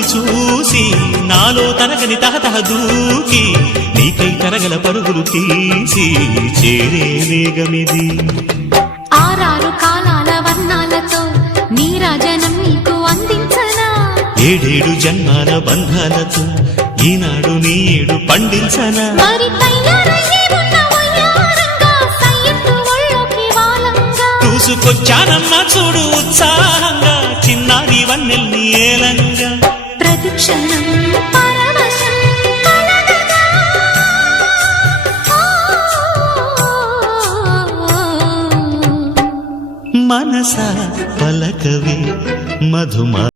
మధుని చూసి నాలో తరగని తహతహ దూకి నీకై తరగల పరుగులు తీసి చేరే వేగమిది. ఆరారు కాలాల వర్ణాలతో నీరాజనం నీకు అందించనా, ఏడేడు జన్మాల బంధాలతో ఈనాడు నీడు పండించనా. మరి చూసుకొచ్చానమ్మా చూడు ఉత్సాహంగా చిన్నారి వన్నెల్ని ఏలంగా. ప్రతిక్షణం పరవశం కలగగా. మనసా పలకవే మధుమా